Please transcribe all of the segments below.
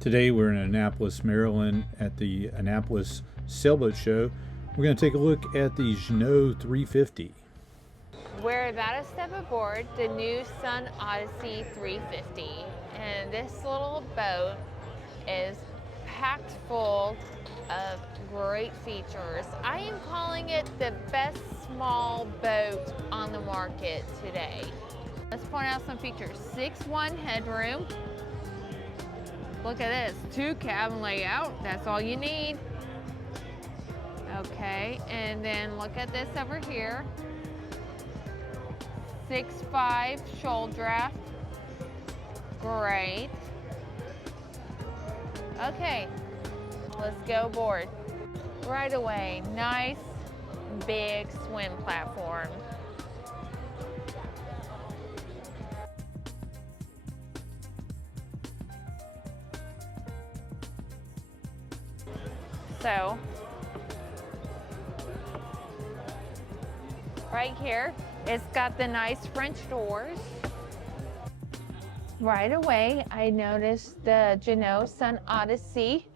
Today we're in Annapolis, Maryland at the Annapolis Sailboat Show. We're going to take a look at the Jeanneau 350. We're about to step aboard the new Sun Odyssey 350, and this little boat is packed full of great features. I am calling it the best small boat on the market today. Let's point out some features. 6'1" headroom. Look at this, 2 cabin layout, that's all you need. Okay, and then look at this over here. 6'5" shoal draft, great. Okay, let's go aboard. Right away, nice big swim platform. So, right here, it's got the nice French doors. Right away, I noticed the Jeanneau Sun Odyssey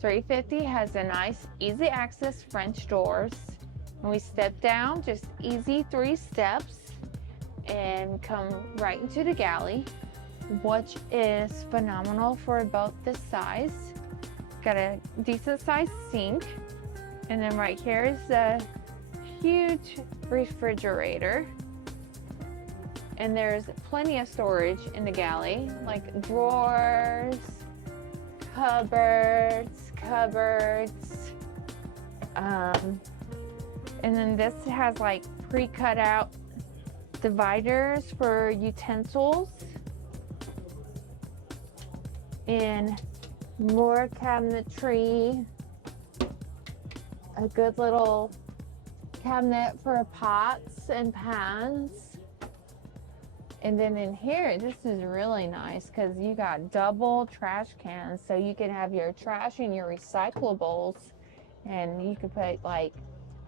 350 has a nice easy access French doors. When we step down, just easy 3 steps and come right into the galley, which is phenomenal for a boat this size. Got a decent sized sink, and then right here is a huge refrigerator, and there's plenty of storage in the galley, like drawers, cupboards, and then this has like pre-cut out dividers for utensils, and more cabinetry, a good little cabinet for pots and pans. And then in here, this is really nice because you got double trash cans, so you can have your trash and your recyclables, and you could put, like,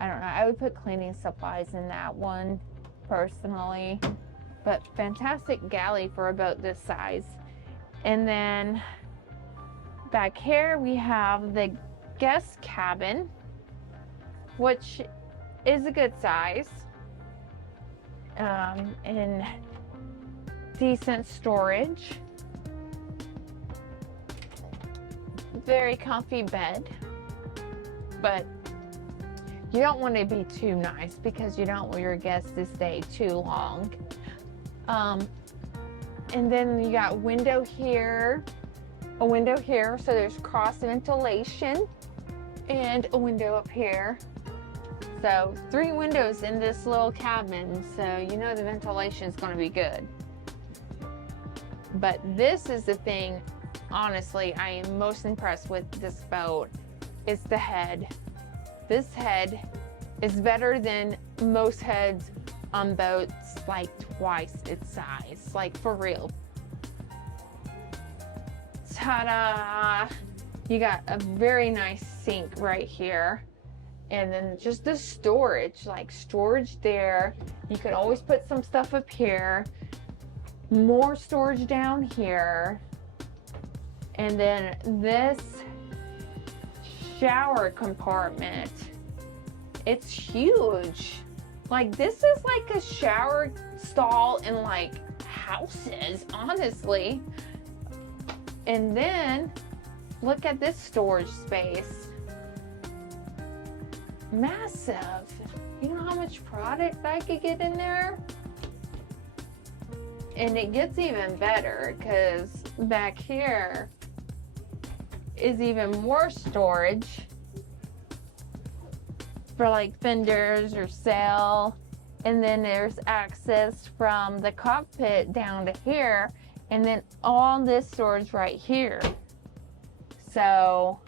I don't know, I would put cleaning supplies in that one personally, but fantastic galley for a boat this size. And then back here we have the guest cabin, which is a good size, and decent storage. Very comfy bed, but you don't want to be too nice because you don't want your guests to stay too long. And then you got window here, a window here, so there's cross ventilation, and a window up here. So 3 windows in this little cabin, so you know the ventilation is going to be good. But this is the thing, honestly, I am most impressed with this boat, is the head. This head is better than most heads on boats, like twice its size, like for real. Ta-da! You got a very nice sink right here, and then just the storage, like storage there. You could always put some stuff up here, more storage down here, and then this shower compartment, it's huge. Like, this is like a shower stall in like houses, honestly. And then look at this storage space. Massive. You know how much product I could get in there? And it gets even better because back here is even more storage for like fenders or sail. And then there's access from the cockpit down to here, and then all this storage right here. So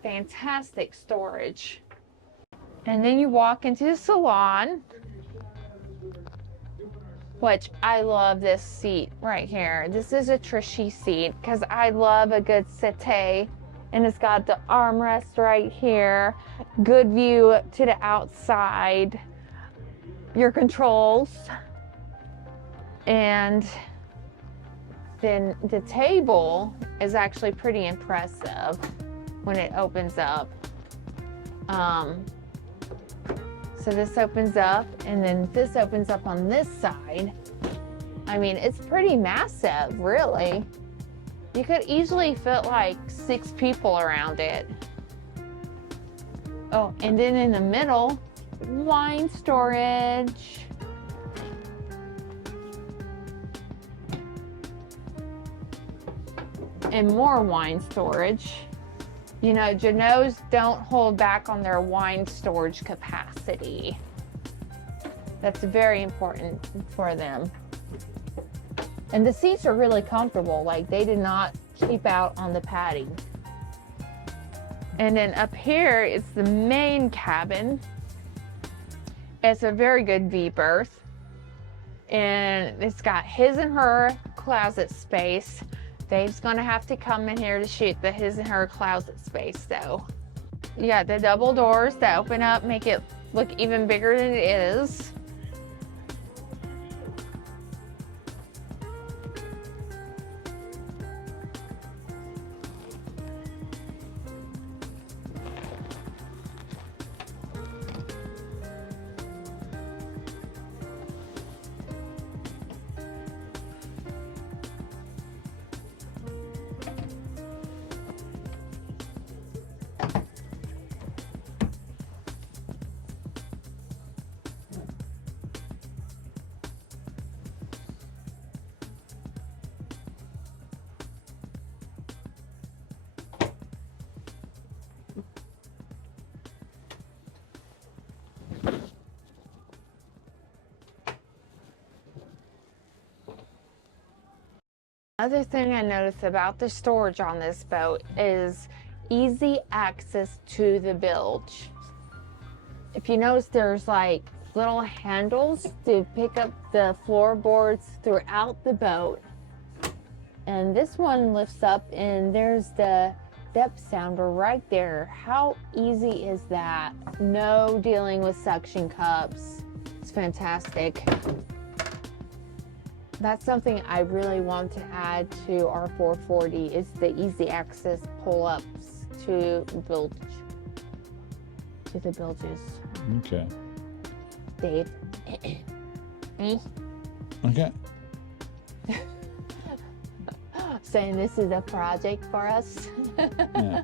fantastic storage. And then you walk into the salon, which I love this seat right here. This is a Trishy seat because I love a good settee, and it's got the armrest right here, good view to the outside, your controls, and then the table is actually pretty impressive when it opens up. So this opens up, and then this opens up on this side. I mean, it's pretty massive, really. You could easily fit like 6 people around it. Oh, and then in the middle, wine storage. And more wine storage. You know, Jeanneau's don't hold back on their wine storage capacity. That's very important for them. And the seats are really comfortable. Like, they did not cheap out on the padding. And then up here is the main cabin. It's a very good V berth. And it's got his and her closet space. Dave's gonna have to come in here to shoot the his and her closet space though. You got the double doors that open up, make it look even bigger than it is. Other thing I noticed about the storage on this boat is easy access to the bilge. If you notice, there's like little handles to pick up the floorboards throughout the boat. And this one lifts up and there's the depth sounder right there. How easy is that? No dealing with suction cups. It's fantastic. That's something I really want to add to our 440 is the easy access pull-ups to the bilges. Okay. Dave. Me? Okay. Saying this is a project for us. Yeah.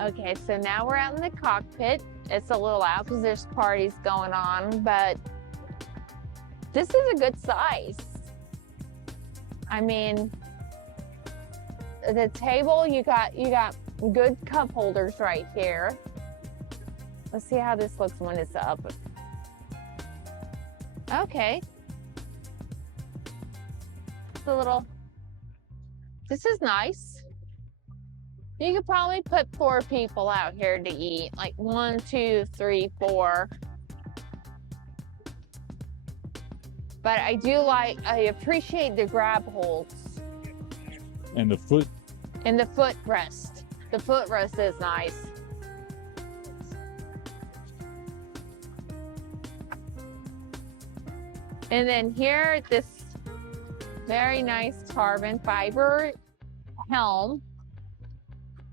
Okay, so now we're out in the cockpit. It's a little out because there's parties going on, but this is a good size. I mean, the table, you got good cup holders right here. Let's see how this looks when it's up. Okay. It's a little, this is nice. You could probably put 4 people out here to eat, like 1, 2, 3, 4. But I appreciate the grab holds. And the foot. And the footrest. The footrest is nice. And then here, this very nice carbon fiber helm.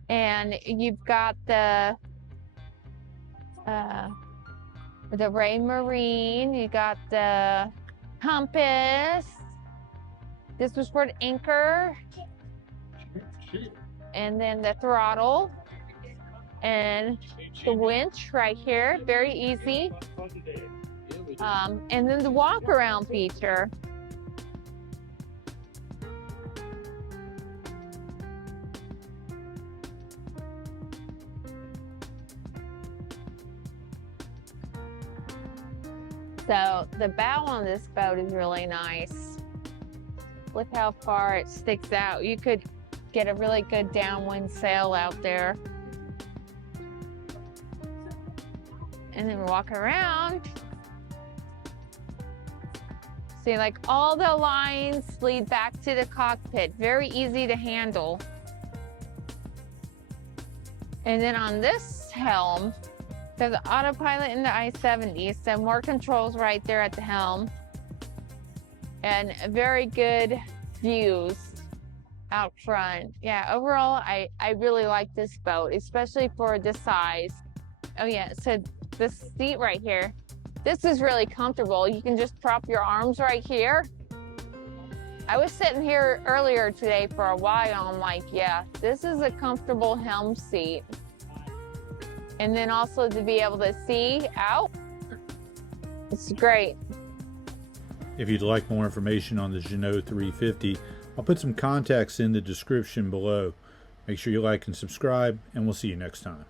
And you've got the Ray Marine, you got the compass. This was for the anchor. And then the throttle. And the winch right here, very easy. And then the walk around feature. So the bow on this boat is really nice. Look how far it sticks out. You could get a really good downwind sail out there. And then walk around. See, like all the lines lead back to the cockpit. Very easy to handle. And then on this helm, there's the autopilot in the I-70, so more controls right there at the helm. And very good views out front. Yeah, overall, I really like this boat, especially for this size. Oh yeah, so this seat right here, this is really comfortable. You can just prop your arms right here. I was sitting here earlier today for a while. I'm like, yeah, this is a comfortable helm seat. And then also to be able to see out, it's great. If you'd like more information on the Jeanneau 350, I'll put some contacts in the description below. Make sure you like and subscribe, and we'll see you next time.